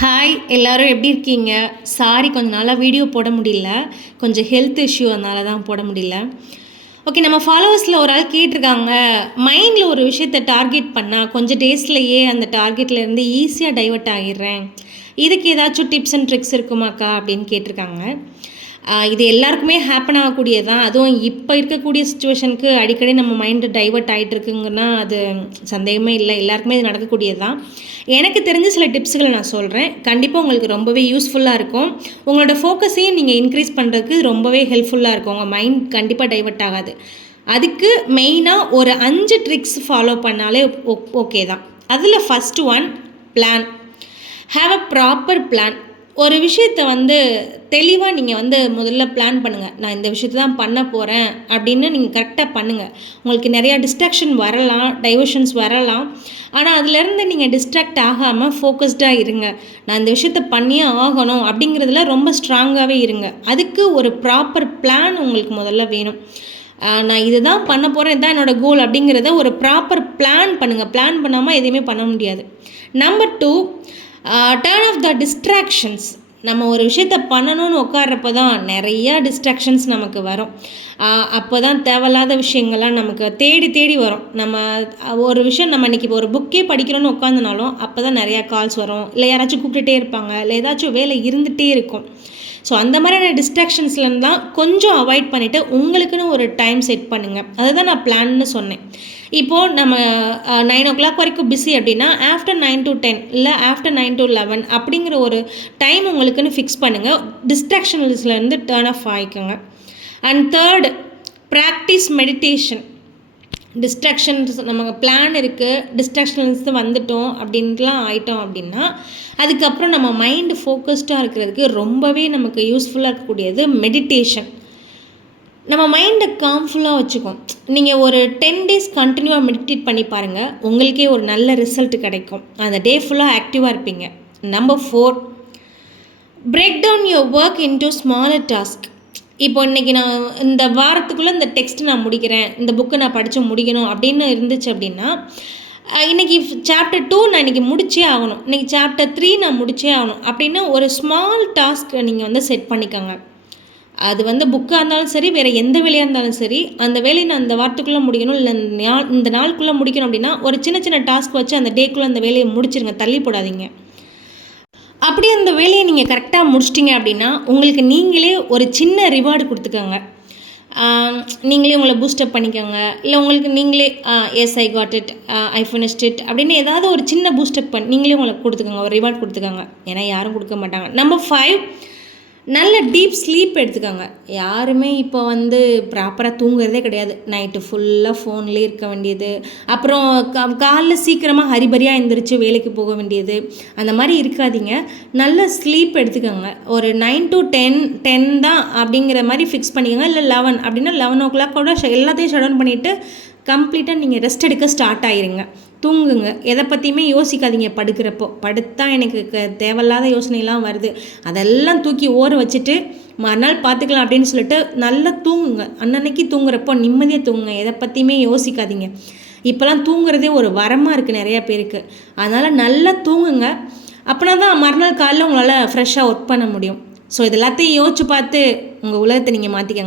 Hi எல்லோரும் எப்படி இருக்கீங்க? சாரி கொஞ்சம் நாளாக வீடியோ போட முடியல. கொஞ்சம் ஹெல்த் இஷ்யூ அதனால தான் போட முடியல. ஓகே, நம்ம ஃபாலோவர்ஸில் ஒரு ஆள் கேட்டிருக்காங்க, மைண்டில் ஒரு விஷயத்தை டார்கெட் பண்ணால் கொஞ்சம் டேஸ்லேயே அந்த டார்கெட்லேருந்து ஈஸியாக டைவர்ட் ஆகிடுறேன். இதுக்கு ஏதாச்சும் டிப்ஸ் அண்ட் ட்ரிக்ஸ் இருக்குமாக்கா அப்படின்னு கேட்டிருக்காங்க. இது எல்லாருக்குமே ஹேப்பன் ஆகக்கூடியது தான். அதுவும் இப்போ இருக்கக்கூடிய சுச்சுவேஷனுக்கு அடிக்கடி நம்ம மைண்டு டைவர்ட் ஆகிட்டுருக்குங்கன்னா அது சந்தேகமே இல்லை. எல்லாருக்குமே இது நடக்கக்கூடியது தான். எனக்கு தெரிஞ்ச சில டிப்ஸுகளை நான் சொல்கிறேன். கண்டிப்பாக உங்களுக்கு ரொம்பவே யூஸ்ஃபுல்லாக இருக்கும். உங்களோட ஃபோக்கஸையும் நீங்கள் இன்க்ரீஸ் பண்ணுறதுக்கு ரொம்பவே ஹெல்ப்ஃபுல்லாக இருக்கும். உங்கள் மைண்ட் கண்டிப்பாக டைவர்ட் ஆகாது. அதுக்கு மெயினாக ஒரு 5 ட்ரிக்ஸ் ஃபாலோ பண்ணாலே ஓகே தான். அதில் first one, plan. Have a proper plan. ஒரு விஷயத்தை தெளிவாக நீங்கள் முதல்ல பிளான் பண்ணுங்கள். நான் இந்த விஷயத்தை தான் பண்ண போகிறேன் அப்படின்னு நீங்கள் கரெக்டாக பண்ணுங்கள். உங்களுக்கு நிறையா டிஸ்ட்ராக்ஷன் வரலாம், டைவர்ஷன்ஸ் வரலாம். ஆனால் அதிலேருந்து நீங்கள் டிஸ்ட்ராக்ட் ஆகாமல் ஃபோக்கஸ்டாக இருங்க. நான் இந்த விஷயத்தை பண்ணியே ஆகணும் அப்படிங்கிறதுல ரொம்ப ஸ்ட்ராங்காகவே இருங்க. அதுக்கு ஒரு ப்ராப்பர் பிளான் உங்களுக்கு முதல்ல வேணும். நான் இது தான் பண்ண போகிறேன், இதுதான் என்னோடய கோல் அப்படிங்கிறத ஒரு ப்ராப்பர் பிளான் பண்ணுங்கள். பிளான் பண்ணாமல் எதுவுமே பண்ண முடியாது. Number 2, turn off the distractions. நம்ம ஒரு விஷயத்த பண்ணணும்னு உட்கார்றப்ப தான் நிறையா டிஸ்ட்ராக்ஷன்ஸ் நமக்கு வரும். அப்போ தான் தேவையில்லாத விஷயங்கள்லாம் நமக்கு தேடி தேடி வரும். நம்ம ஒரு விஷயம் நம்ம இன்றைக்கி ஒரு புக்கே படிக்கிறோன்னு உட்காந்துனாலும் அப்போ தான் நிறையா கால்ஸ் வரும், இல்லை யாராச்சும் கூப்பிட்டுட்டே இருப்பாங்க, இல்லை ஏதாச்சும் வேலை இருந்துகிட்டே இருக்கும். ஸோ அந்த மாதிரியான டிஸ்ட்ராக்ஷன்ஸ்லேருந்து தான் கொஞ்சம் அவாய்ட் பண்ணிவிட்டு உங்களுக்குன்னு ஒரு டைம் செட் பண்ணுங்கள். அதுதான் நான் பிளான்னு சொன்னேன். இப்போது நம்ம 9 o'clock வரைக்கும் பிஸி அப்படின்னா ஆஃப்டர் 9 to 10 இல்லை ஆஃப்டர் 9 to 11 அப்படிங்கிற ஒரு டைம் உங்களுக்குன்னு ஃபிக்ஸ் பண்ணுங்கள். டிஸ்ட்ராக்ஷன்ஸ்லேருந்து டர்ன் ஆஃப் ஆகிக்கோங்க. And third, practice meditation. Distractions நமக்கு பிளான் இருக்குது, டிஸ்ட்ராக்ஷன்ஸ் வந்துட்டோம் அப்படின்ட்டுலாம் ஆகிட்டோம் அப்படின்னா அதுக்கப்புறம் நம்ம மைண்டு ஃபோக்கஸ்டாக இருக்கிறதுக்கு ரொம்பவே நமக்கு யூஸ்ஃபுல்லாக இருக்கக்கூடியது மெடிடேஷன். நம்ம மைண்டை காம்ஃபுல்லாக வச்சுக்கோம். நீங்கள் ஒரு 10 days கண்டினியூவாக மெடிடேட் பண்ணி பாருங்கள், உங்களுக்கே ஒரு நல்ல ரிசல்ட் கிடைக்கும். அந்த டே ஃபுல்லாக ஆக்டிவாக இருப்பீங்க. Number 4, break down your work into smaller task. இப்போ இன்றைக்கி நான் இந்த வாரத்துக்குள்ளே இந்த டெக்ஸ்ட் நான் முடிக்கிறேன், இந்த புக்கை நான் படித்து முடிக்கணும் அப்படின்னு இருந்துச்சு அப்படின்னா, இன்றைக்கி சாப்டர் 2 நான் இன்றைக்கி முடிச்சே ஆகணும், இன்றைக்கி சாப்டர் 3 நான் முடிச்சே ஆகணும் அப்படின்னு ஒரு ஸ்மால் டாஸ்க் நீங்கள் செட் பண்ணிக்கோங்க. அது புக்காக இருந்தாலும் சரி, வேறு எந்த வேலையாக இருந்தாலும் சரி, அந்த வேலையை நான் இந்த வாரத்துக்குள்ளே முடிக்கணும், இல்லை இந்த நாளுக்குள்ளே முடிக்கணும் அப்படின்னா ஒரு சின்ன சின்ன டாஸ்க் வச்சு அந்த டேக்குள்ளே அந்த வேலையை முடிச்சிருங்க, தள்ளி போடாதீங்க. அப்படி அந்த வேலையை நீங்கள் கரெக்டாக முடிச்சிட்டிங்க அப்படின்னா உங்களுக்கு நீங்களே ஒரு சின்ன ரிவார்டு கொடுத்துக்கோங்க. நீங்களே உங்களை பூஸ்டப் பண்ணிக்கோங்க. இல்லை உங்களுக்கு நீங்களே yes I got it, I finished it அப்படின்னு ஏதாவது ஒரு சின்ன பூஸ்டப் நீங்களே உங்களுக்கு கொடுத்துக்கோங்க, ஒரு ரிவார்டு கொடுத்துக்கோங்க. ஏன்னா யாரும் கொடுக்க மாட்டாங்க. நம்பர் 5, நல்ல டீப் ஸ்லீப் எடுத்துக்கோங்க. யாருமே இப்போ ப்ராப்பராக தூங்குறதே கிடையாது. நைட்டு ஃபுல்லாக ஃபோன்லேயே இருக்க வேண்டியது, அப்புறம் காலைல சீக்கிரமாக ஹரிபரியாக எழுந்திரிச்சு வேலைக்கு போக வேண்டியது, அந்த மாதிரி இருக்காதீங்க. நல்ல ஸ்லீப் எடுத்துக்கோங்க. ஒரு 9 to 10 தான் அப்படிங்கிற மாதிரி ஃபிக்ஸ் பண்ணிக்கோங்க. இல்லை 11 அப்படின்னா 11 o'clock எல்லாத்தையும் ஷட் டவுன் பண்ணிவிட்டு கம்ப்ளீட்டாக நீங்கள் ரெஸ்ட் எடுக்க ஸ்டார்ட் ஆகிருங்க. தூங்குங்க. எதை பற்றியுமே யோசிக்காதீங்க. படுக்கிறப்போ படுத்தா எனக்கு தேவையில்லாத யோசனைலாம் வருது, அதெல்லாம் தூக்கி ஓர வச்சுட்டு மறுநாள் பார்த்துக்கலாம் அப்படின்னு சொல்லிட்டு நல்லா தூங்குங்க. அன்னன்னைக்கு தூங்குறப்போ நிம்மதியாக தூங்குங்க. எதை பற்றியுமே யோசிக்காதீங்க. இப்போலாம் தூங்குறதே ஒரு வரமாக இருக்குது நிறையா பேருக்கு. அதனால் நல்லா தூங்குங்க. அப்படின்னா தான் மறுநாள் காலையில் உங்களால் ஃப்ரெஷ்ஷாக ஒர்க் பண்ண முடியும். ஸோ இது எல்லாத்தையும் யோசிச்சு பார்த்து உங்கள் உலகத்தை நீங்கள் மாற்றிக்கங்க.